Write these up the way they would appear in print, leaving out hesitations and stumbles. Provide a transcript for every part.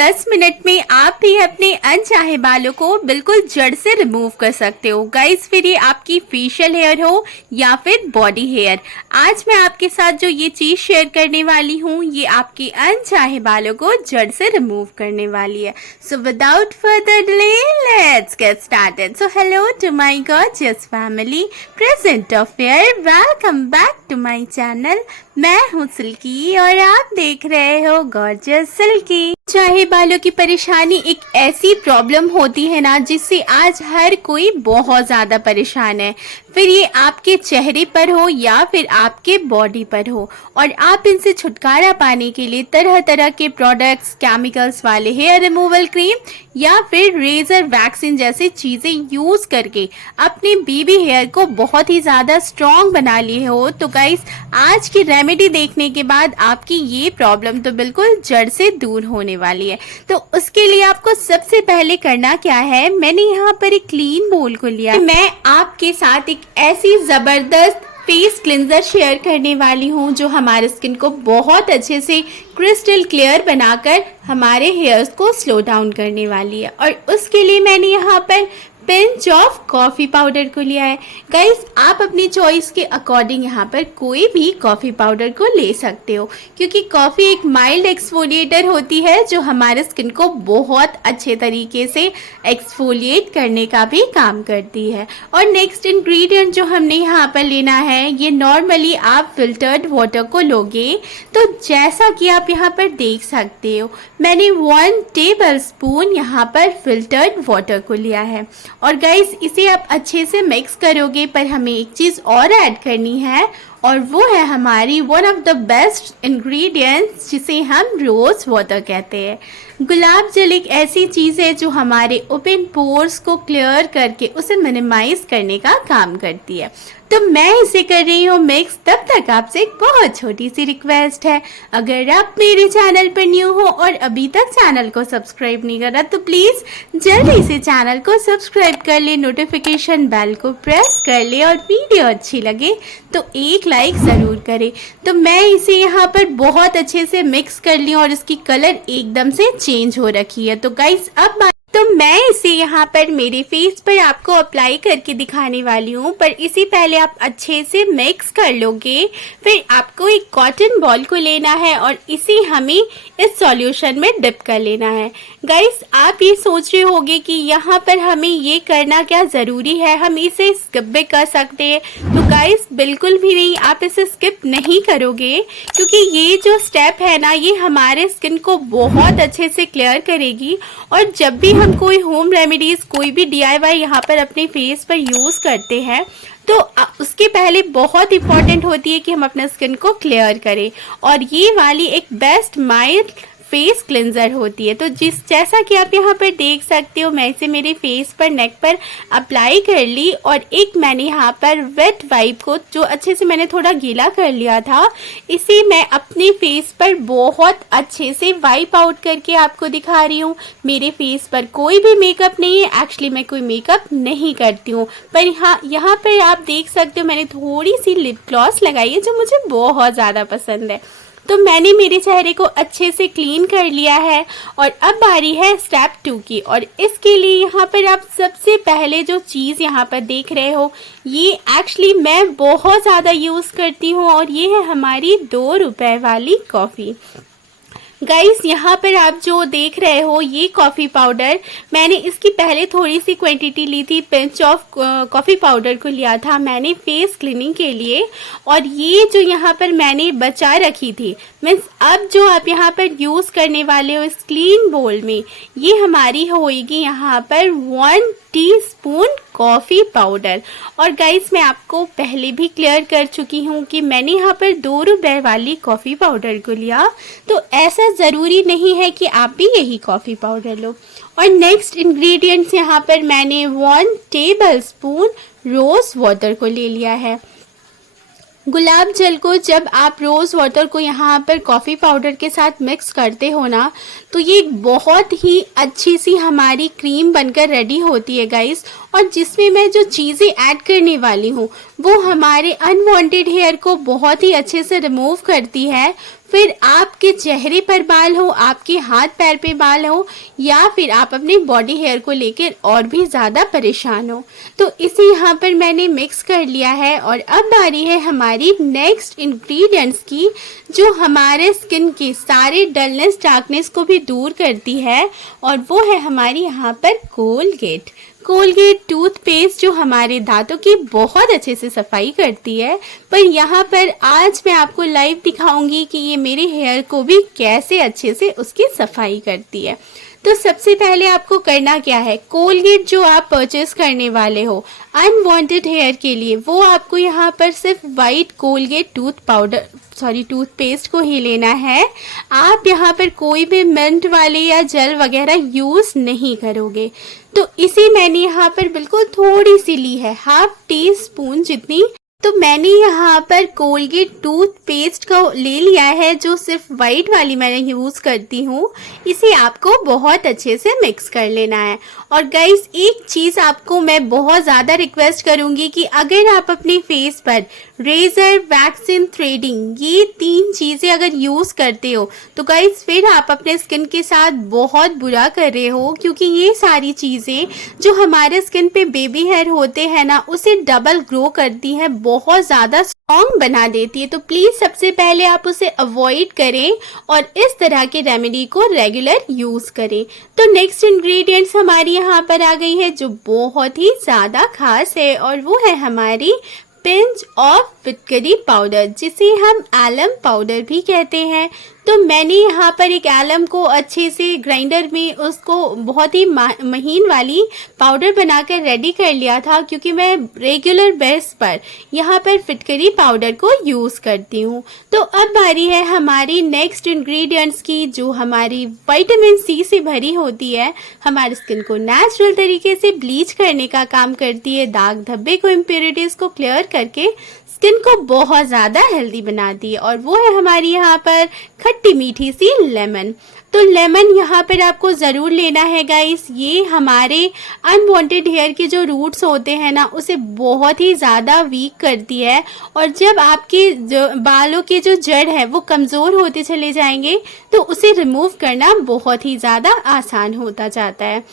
10 minute में आप भी अपने अनचाहे बालों को बिल्कुल जड़ से रिमूव कर सकते हो गाइस। फिर ये आपकी फेशियल हेयर हो या फिर बॉडी हेयर, आज मैं आपके साथ जो ये चीज शेयर करने वाली हूँ ये आपके अनचाहे बालों को जड़ से रिमूव करने वाली है। So without further delay let's get started. So hello to my gorgeous family present of here, welcome back to my channel. मैं हूँ सिल्की और आप देख रहे हो गॉर्जियस सिल्की। चाहे बालों की परेशानी एक ऐसी प्रॉब्लम होती है ना जिससे आज हर कोई बहुत ज़्यादा परेशान है, फिर ये आपके चेहरे पर हो या फिर आपके बॉडी पर हो, और आप इनसे छुटकारा पाने के लिए तरह तरह के प्रोडक्ट्स, केमिकल्स वाले हेयर रिमूवल क्रीम या फिर रेजर वैक्सीन जैसी चीज़ें यूज़ करके अपने बेबी हेयर को बहुत ही ज़्यादा स्ट्रॉन्ग बना लिए हो। तो गाइस, आज की रेमेडी देखने के बाद आपकी ये प्रॉब्लम तो बिल्कुल जड़ से दूर होने वाली है। तो उसके लिए आपको सबसे पहले करना क्या है, मैंने यहाँ पर एक क्लीन बोल को लिया है। मैं आपके साथ एक ऐसी जबरदस्त फेस क्लिंजर शेयर करने वाली हूँ जो हमारे स्किन को बहुत अच्छे से क्रिस्टल क्लियर बनाकर हमारे हेयर्स को स्लो डाउन करने वाली है। और उसके लिए मैंने यहाँ पर पिंच ऑफ कॉफ़ी पाउडर को लिया है। गाइस, आप अपनी चॉइस के अकॉर्डिंग यहाँ पर कोई भी कॉफ़ी पाउडर को ले सकते हो, क्योंकि कॉफ़ी एक माइल्ड एक्सफोलिएटर होती है जो हमारे स्किन को बहुत अच्छे तरीके से एक्सफोलिएट करने का भी काम करती है। और नेक्स्ट इंग्रेडिएंट जो हमने यहाँ पर लेना है, ये नॉर्मली आप फिल्टर्ड वाटर को लोगे तो जैसा कि आप यहाँ पर देख सकते हो, मैंने 1 टेबल स्पून यहाँ पर फिल्टर्ड वाटर को लिया है। और गाइस, इसे आप अच्छे से मिक्स करोगे, पर हमें एक चीज़ और ऐड करनी है और वो है हमारी one of the best ingredients जिसे हम रोज़ वाटर कहते हैं। गुलाब जल एक ऐसी चीज़ है जो हमारे ओपन पोर्स को क्लियर करके उसे मिनिमाइज करने का काम करती है। तो मैं इसे कर रही हूँ मिक्स। तब तक आपसे एक बहुत छोटी सी रिक्वेस्ट है, अगर आप मेरे चैनल पर न्यू हो और अभी तक चैनल को सब्सक्राइब नहीं करा तो प्लीज़ जल्दी से चैनल को सब्सक्राइब कर ले, नोटिफिकेशन बेल को प्रेस कर ले और वीडियो अच्छी लगे तो एक लाइक ज़रूर करें। तो मैं इसे यहाँ पर बहुत अच्छे से मिक्स कर ली और इसकी कलर एकदम से चेंज हो रखी है। तो गाइस, अब तो मैं इसे यहाँ पर मेरे फेस पर आपको अप्लाई करके दिखाने वाली हूँ, पर इसी पहले आप अच्छे से मिक्स कर लोगे। फिर आपको एक कॉटन बॉल को लेना है और इसे हमें इस सॉल्यूशन में डिप कर लेना है। गाइस, आप ये सोच रहे होंगे कि यहाँ पर हमें ये करना क्या ज़रूरी है, हम इसे स्किप भी कर सकते हैं। तो गाइस, बिल्कुल भी नहीं, आप इसे स्किप नहीं करोगे, क्योंकि ये जो स्टेप है ना, ये हमारे स्किन को बहुत अच्छे से क्लियर करेगी। और जब भी हम कोई होम रेमेडीज़, कोई भी DIY यहाँ पर अपने फेस पर यूज़ करते हैं तो उसके पहले बहुत इंपॉर्टेंट होती है कि हम अपना स्किन को क्लियर करें, और ये वाली एक बेस्ट माइल्ड फेस क्लिंजर होती है। तो जैसा कि आप यहाँ पर देख सकते हो, मैं इसे मेरे फेस पर, नेक पर अप्लाई कर ली और एक मैंने यहाँ पर वेट वाइप को, जो अच्छे से मैंने थोड़ा गीला कर लिया था, इसे मैं अपने फेस पर बहुत अच्छे से वाइप आउट करके आपको दिखा रही हूँ। मेरे फेस पर कोई भी मेकअप नहीं है, एक्चुअली मैं कोई मेकअप नहीं करती हूँ, पर हाँ, यहाँ पर आप देख सकते हो मैंने थोड़ी सी लिप ग्लॉस लगाई है जो मुझे बहुत ज़्यादा पसंद है। तो मैंने मेरे चेहरे को अच्छे से क्लीन कर लिया है और अब बारी है स्टेप 2 की। और इसके लिए यहाँ पर आप सबसे पहले जो चीज़ यहाँ पर देख रहे हो, ये एक्चुअली मैं बहुत ज़्यादा यूज़ करती हूँ, और ये है हमारी 2 रुपए वाली कॉफ़ी। गाइस, यहाँ पर आप जो देख रहे हो ये कॉफ़ी पाउडर, मैंने इसकी पहले थोड़ी सी क्वांटिटी ली थी, पिंच ऑफ कॉफ़ी पाउडर को लिया था मैंने फेस क्लीनिंग के लिए, और ये जो यहाँ पर मैंने बचा रखी थी, मीन्स अब जो आप यहाँ पर यूज़ करने वाले हो इस क्लीन बोल में, ये हमारी होएगी यहाँ पर 1 टीस्पून कॉफ़ी पाउडर। और गाइस, मैं आपको पहले भी क्लियर कर चुकी हूँ कि मैंने यहाँ पर 2 रुपए वाली कॉफ़ी पाउडर को लिया, तो ऐसा ज़रूरी नहीं है कि आप भी यही कॉफ़ी पाउडर लो। और नेक्स्ट इंग्रेडिएंट्स यहाँ पर मैंने 1 टेबल स्पून रोज़ वाटर को ले लिया है। गुलाब जल को जब आप रोज़ वाटर को यहाँ पर कॉफ़ी पाउडर के साथ मिक्स करते हो ना, तो ये बहुत ही अच्छी सी हमारी क्रीम बनकर रेडी होती है गाइस। और जिसमें मैं जो चीज़ें ऐड करने वाली हूँ वो हमारे अनवांटेड हेयर को बहुत ही अच्छे से रिमूव करती है। फिर आपके चेहरे पर बाल हो, आपके हाथ पैर पे बाल हो, या फिर आप अपने बॉडी हेयर को लेकर और भी ज़्यादा परेशान हो, तो इसे यहाँ पर मैंने मिक्स कर लिया है। और अब बारी है हमारी नेक्स्ट इंग्रेडिएंट्स की, जो हमारे स्किन के सारे डलनेस डार्कनेस को भी दूर करती है, और वो है हमारी यहाँ पर कोलगेट। कोलगेट टूथपेस्ट जो हमारे दांतों की बहुत अच्छे से सफाई करती है। पर यहाँ पर आज मैं आपको लाइव दिखाऊंगी कि ये मेरे हेयर को भी कैसे अच्छे से उसकी सफाई करती है। तो सबसे पहले आपको करना क्या है, कोलगेट जो आप परचेस करने वाले हो अनवांटेड हेयर के लिए, वो आपको यहाँ पर सिर्फ वाइट कोलगेट टूथपेस्ट को ही लेना है। आप यहाँ पर कोई भी मिंट वाले या जेल वगैरह यूज नहीं करोगे। तो इसी मैंने यहाँ पर बिल्कुल थोड़ी सी ली है, हाफ टी स्पून जितनी। तो मैंने यहाँ पर कोलगेट टूथपेस्ट को ले लिया है, जो सिर्फ वाइट वाली मैं यूज करती हूँ। इसे आपको बहुत अच्छे से मिक्स कर लेना है। और गाइस, एक चीज आपको मैं बहुत ज्यादा रिक्वेस्ट करूंगी कि अगर आप अपने फेस पर रेजर, वैक्सिन, थ्रेडिंग, ये 3 चीजें अगर यूज करते हो, तो गाइस फिर आप अपने स्किन के साथ बहुत बुरा कर रहे हो, क्योंकि ये सारी चीजें जो हमारे स्किन पे बेबी हेयर होते हैं ना, उसे डबल ग्रो करती है, बहुत ज्यादा स्ट्रॉन्ग बना देती है। तो प्लीज सबसे पहले आप उसे अवॉइड करें और इस तरह के रेमेडी को रेगुलर यूज करें। तो नेक्स्ट इंग्रेडिएंट्स हमारी यहाँ पर आ गई है, जो बहुत ही ज्यादा खास है, और वो है हमारी पिंच ऑफ फिटकरी पाउडर, जिसे हम एलम पाउडर भी कहते हैं। तो मैंने यहाँ पर एक एलम को अच्छे से ग्राइंडर में उसको बहुत ही महीन वाली पाउडर बनाकर रेडी कर लिया था, क्योंकि मैं रेगुलर बेस पर यहाँ पर फिटकरी पाउडर को यूज करती हूँ। तो अब बारी है हमारी नेक्स्ट इंग्रेडिएंट्स की, जो हमारी विटामिन सी से भरी होती है, हमारे स्किन को नेचुरल तरीके से ब्लीच करने का काम करती है, दाग धब्बे को, इम्प्योरिटीज को क्लियर करके स्किन को बहुत ज़्यादा हेल्दी बनाती है। और वो है हमारी यहाँ पर खट्टी मीठी सी लेमन। तो लेमन यहाँ पर आपको ज़रूर लेना है गाइस। ये हमारे अनवांटेड हेयर के जो रूट्स होते हैं ना, उसे बहुत ही ज़्यादा वीक करती है। और जब आपके जो बालों के जो जड़ है वो कमज़ोर होते चले जाएंगे, तो उसे रिमूव करना बहुत ही ज़्यादा आसान होता जाता है।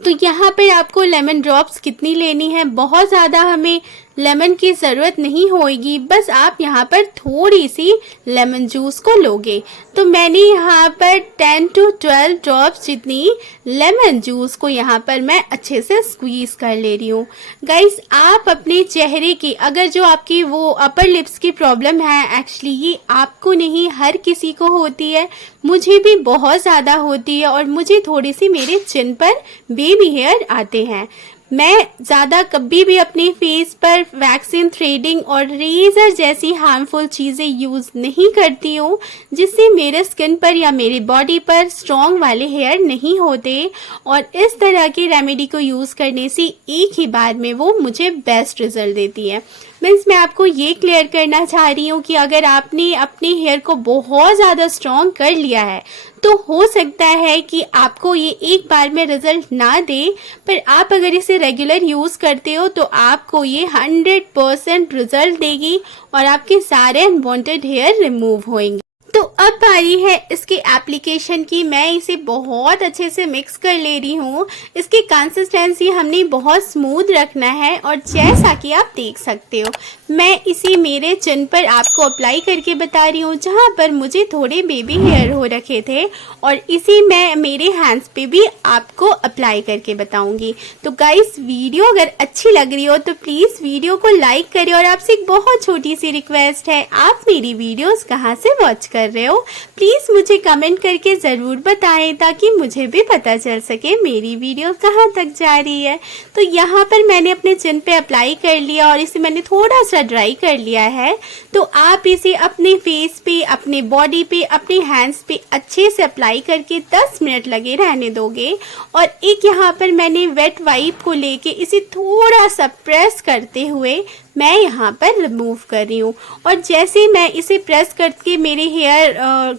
तो यहाँ पर आपको लेमन ड्रॉप्स कितनी लेनी है, बहुत ज़्यादा हमें लेमन की ज़रूरत नहीं होगी, बस आप यहाँ पर थोड़ी सी लेमन जूस को लोगे। तो मैंने यहाँ पर 10 to 12 ड्रॉप्स जितनी लेमन जूस को यहाँ पर मैं अच्छे से स्क्वीज़ कर ले रही हूँ। गाइस, आप अपने चेहरे की, अगर जो आपकी वो अपर लिप्स की प्रॉब्लम है, एक्चुअली ये आपको नहीं हर किसी को होती है, मुझे भी बहुत ज़्यादा होती है, और मुझे थोड़ी सी मेरे चिन पर बेबी हेयर आते हैं। मैं ज़्यादा कभी भी अपने फेस पर वैक्सिन, थ्रेडिंग और रेजर जैसी हार्मफुल चीज़ें यूज़ नहीं करती हूँ, जिससे मेरे स्किन पर या मेरी बॉडी पर स्ट्रॉन्ग वाले हेयर नहीं होते। और इस तरह के रेमेडी को यूज़ करने से एक ही बार में वो मुझे बेस्ट रिजल्ट देती है। मैं आपको ये क्लियर करना चाह रही हूँ कि अगर आपने अपने हेयर को बहुत ज़्यादा स्ट्रॉन्ग कर लिया है, तो हो सकता है कि आपको ये एक बार में रिजल्ट ना दे, पर आप अगर इसे रेगुलर यूज़ करते हो तो आपको ये 100% रिजल्ट देगी और आपके सारे अनवांटेड हेयर रिमूव होंगे। तो अब बारी है इसके एप्लीकेशन की। मैं इसे बहुत अच्छे से मिक्स कर ले रही हूँ। इसकी कंसिस्टेंसी हमने बहुत स्मूथ रखना है, और जैसा कि आप देख सकते हो, मैं इसे मेरे चिन पर आपको अप्लाई करके बता रही हूँ, जहाँ पर मुझे थोड़े बेबी हेयर हो रखे थे, और इसी मैं मेरे हैंड्स पे भी आपको अप्लाई करके बताऊँगी। तो गाइस, वीडियो अगर अच्छी लग रही हो तो प्लीज़ वीडियो को लाइक करें, और आपसे एक बहुत छोटी सी रिक्वेस्ट है, आप मेरी वीडियोज़ कहाँ से वॉच कर रहे हो, प्लीज मुझे कमेंट करके जरूर बताएं, ताकि मुझे भी पता चल सके मेरी वीडियो कहाँ तक जा रही है। तो यहाँ पर मैंने अपने चिन पे अप्लाई कर लिया, और इसे मैंने थोड़ा सा ड्राई कर लिया है। तो आप इसे अपने फेस पे, अपने बॉडी पे, अपने हैंड्स पे अच्छे से अप्लाई करके 10 मिनट लगे रहने दोगे। और एक यहाँ पर मैंने वेट वाइप को लेके इसे थोड़ा सा प्रेस करते हुए मैं यहाँ पर रिमूव कर रही हूँ। और जैसे मैं इसे प्रेस करके मेरे हेयर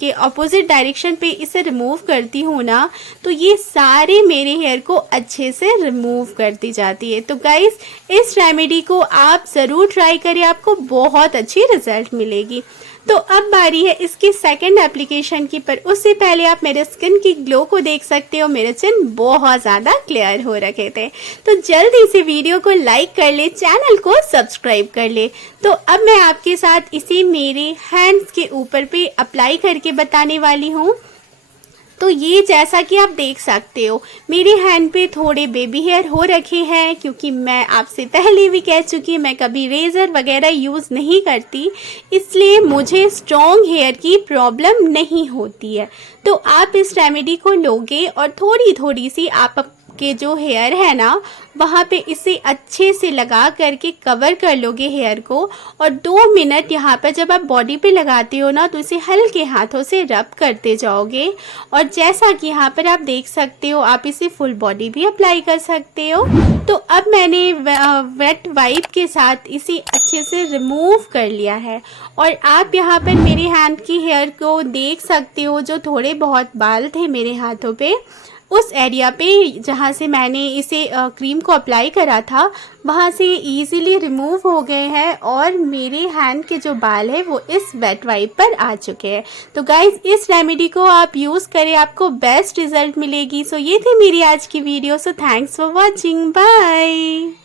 के ऑपोजिट डायरेक्शन पे इसे रिमूव करती हूँ ना, तो ये सारे मेरे हेयर को अच्छे से रिमूव करती जाती है। तो गाइस, इस रेमेडी को आप ज़रूर ट्राई करें, आपको बहुत अच्छी रिजल्ट मिलेगी। तो अब बारी है इसकी सेकंड एप्लीकेशन की, पर उससे पहले आप मेरे स्किन की ग्लो को देख सकते हो। मेरे चिन बहुत ज़्यादा क्लियर हो रखे थे। तो जल्दी से वीडियो को लाइक कर ले, चैनल को सब्सक्राइब कर ले। तो अब मैं आपके साथ इसे मेरे हैंड्स के ऊपर पे अप्लाई करके बताने वाली हूँ। तो ये जैसा कि आप देख सकते हो मेरे हैंड पे थोड़े बेबी हेयर हो रखे हैं, क्योंकि मैं आपसे पहले भी कह चुकी मैं कभी रेज़र वगैरह यूज़ नहीं करती, इसलिए मुझे स्ट्रॉन्ग हेयर की प्रॉब्लम नहीं होती है। तो आप इस रेमेडी को लोगे और थोड़ी थोड़ी सी आपके जो हेयर है ना वहाँ पे इसे अच्छे से लगा करके कवर कर लोगे हेयर को, और 2 मिनट यहाँ पर जब आप बॉडी पे लगाते हो ना तो इसे हल्के हाथों से रब करते जाओगे। और जैसा कि यहाँ पर आप देख सकते हो आप इसे फुल बॉडी भी अप्लाई कर सकते हो। तो अब मैंने वेट वाइप के साथ इसे अच्छे से रिमूव कर लिया है, और आप यहाँ पर मेरे हैंड की हेयर को देख सकते हो। जो थोड़े बहुत बाल थे मेरे हाथों पे, उस एरिया पे जहाँ से मैंने इसे क्रीम को अप्लाई करा था वहाँ से इजीली रिमूव हो गए हैं, और मेरे हैंड के जो बाल है वो इस वेट वाइप पर आ चुके हैं। तो गाइज इस रेमेडी को आप यूज़ करें, आपको बेस्ट रिजल्ट मिलेगी। सो ये थी मेरी आज की video. So thanks for watching, bye.